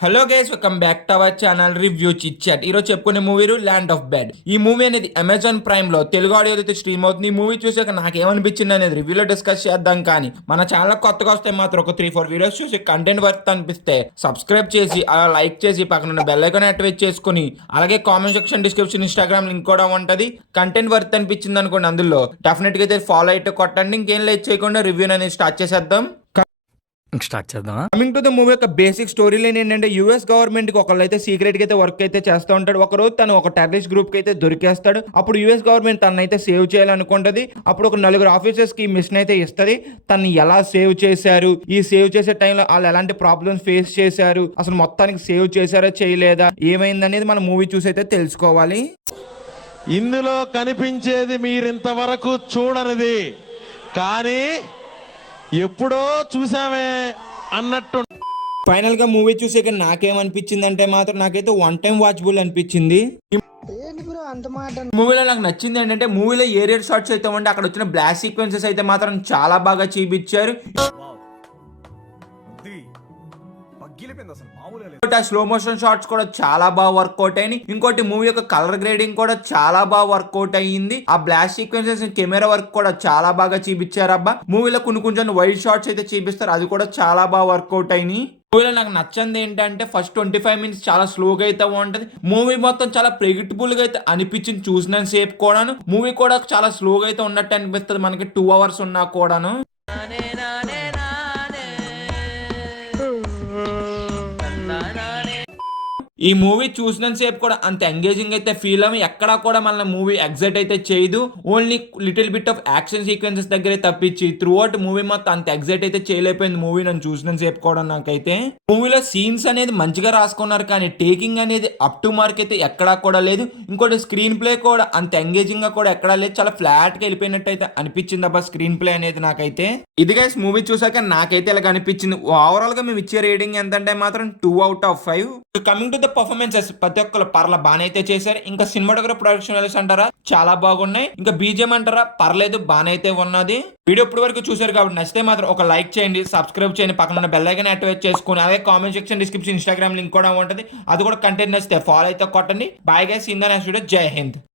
Hello guys, welcome back to our channel review chit chat. ఈ రోజు చెప్పుకునే movie land of bad. ఈ movie అనేది అమెజాన్ ప్రైమ్ లో తెలుగు ఆడియో అయితే స్ట్రీమ్ అవుతుంది. ఈ మూవీ చూసాక నాకు ఏమనిపించింది అనేది రివ్యూలో డిస్కస్ చేద్దాం. కానీ మన ఛానల్ కొత్తగా వస్తే మాత్రం ఒక 3-4 వీడియోస్ చూసి కంటెంట్ వర్త్ అనిపిస్తే సబ్స్క్రైబ్ చేసి అలా లైక్ చేసి పక్కన ఉన్న బెల్ ఐకాన్ యాక్టివేట్ చేసుకుని అలాగే comment section, description, Instagram link కూడా ఉంటది. కంటెంట్ వర్త్ అనిపించింది అనుకోండి, అందులో డెఫినెట్ గా అయితే ఫాలో అయితే కొట్టండి. ఇంకేం లైక్ చేయకుండా రివ్యూ అనేది స్టార్ట్ చేసేద్దాం. కమింగ్ టు ద మూవీ యొక్క బేసిక్ స్టోరీ లైన్ ఏంటంటే, యూఎస్ గవర్నమెంట్ కి ఒకళ్ళు అయితే సీక్రెట్ గా అయితే వర్క్ అయితే చేస్తూ ఉంటాడు. ఒక రోజు తను ఒక టెర్రరిస్ట్ గ్రూప్ కి అయితే దొరికేస్తాడు. అప్పుడు యూఎస్ గవర్నమెంట్ తనను అయితే సేవ్ చేయాలనుకుంటది. అప్పుడు ఒక 4 ఆఫీసర్స్ కి మిషన్ అయితే ఇస్తుంది. తను ఎలా సేవ్ చేశారు, ఈ సేవ్ చేసే టైంలో వాళ్ళు ఎలాంటి ప్రాబ్లమ్స్ ఫేస్ చేశారు, అసలు మొత్తానికి సేవ్ చేశారా చేయలేదా, ఏమైంది అనేది మనం మూవీ చూసి అయితే తెలుసుకోవాలి. ఇందులో కనిపించేది మీరింతవరకు చూడనిది, కానీ ఎప్పుడో చూసామే అన్నట్టు. ఫైనల్ గా మూవీ చూసాక నాకేమనిపించింది అంటే మాత్రం నాకైతే వన్ టైం వాచబుల్ అనిపించింది. మూవీలో నాకు నచ్చింది ఏంటంటే, మూవీలో ఏరియర్ షాట్స్ అయితే ఉంటే అక్కడ వచ్చిన బ్లాక్ సీక్వెన్సెస్ అయితే మాత్రం చాలా బాగా చూపించారు. స్లో మోషన్ షాట్స్ కూడా చాలా బాగా వర్కౌట్ అయ్యి, ఇంకోటి మూవీ యొక్క కలర్ గ్రేడింగ్ కూడా చాలా బాగా వర్కౌట్ అయ్యింది. ఆ బ్లాక్ సీక్వెన్సెస్ కెమెరా వర్క్ కూడా చాలా బాగా చూపించారు. అబ్బా మూవీలో కొంచెం వైల్డ్ షాట్స్ అయితే చూపిస్తారు, అది కూడా చాలా బాగా వర్కౌట్ అయ్యి. మూవీలో నాకు నచ్చింది ఏంటంటే, ఫస్ట్ 25 మినిట్స్ చాలా స్లోగా అయితే ఉంటది. మూవీ మొత్తం చాలా ప్రెడిక్టబుల్ గా అయితే అనిపించింది. చూసిన సేపు కూడాను మూవీ కూడా చాలా స్లోగా అయితే ఉన్నట్టు అనిపిస్తుంది. మనకి 2 అవర్స్ ఉన్నా కూడాను. ఈ మూవీ చూసినంత సేపు కూడా అంత ఎంగేజింగ్ అయితే ఫీల్ అవ్వి, ఎక్కడా కూడా మన మూవీ ఎగ్జైట్ అయితే చేయదు. Only little bit of action sequences దగ్గరే తప్పించి త్రూ అవుట్ మూవీ మొత్తం అంత ఎగ్జైట్ అయితే చేయలేకపోయింది మూవీ నన్ను చూసినంత సేపు కూడా. నాకైతే మూవీలో సీన్స్ అనేది మంచిగా రాసుకున్నారు, కానీ టేకింగ్ అనేది అప్ టు మార్క్ అయితే ఎక్కడా కూడా లేదు. ఇంకోటి స్క్రీన్ ప్లే కూడా అంత ఎంగేజింగ్ గా కూడా ఎక్కడా లేదు. చాలా ఫ్లాట్ గా వెళ్ళిపోయినట్టు అయితే అనిపించింది అబ్బా స్క్రీన్ ప్లే అనేది నాకైతే. ఇది గైస్ మూవీ చూసాక నాకైతే ఇలా అనిపించింది. ఓవరాల్ గా మేము ఇచ్చే రేటింగ్ ఎంతంటే మాత్రం 2/5. కమింగ్ టు ద పర్ఫార్మెన్సెస్, ప్రతి ఒక్కరు పర్ల బాగానే అయితే చేశారు. ఇంకా సినిమాటోగ్రఫీ, ప్రొడక్షన్ వాల్యూస్ అంటారా చాలా బాగున్నాయి. ఇంకా బీజిఎం అంటారా పర్లేదు బాగానే అయితే ఉన్నది. వీడియో ఇప్పటి వరకు చూసారు కాబట్టి నచ్చితే మాత్రం ఒక లైక్ చేయండి, సబ్స్క్రైబ్ చేయండి, పక్కన ఉన్న బెల్ ఐకాన్ యాక్టివేట్ చేసుకుని అలాగే comment section, description, Instagram link కూడా ఉంటుంది. అది కూడా కంటెంట్ నచ్చితే ఫాలో అయితే కొట్టండి. Bye guys, in the next video. Jai Hind.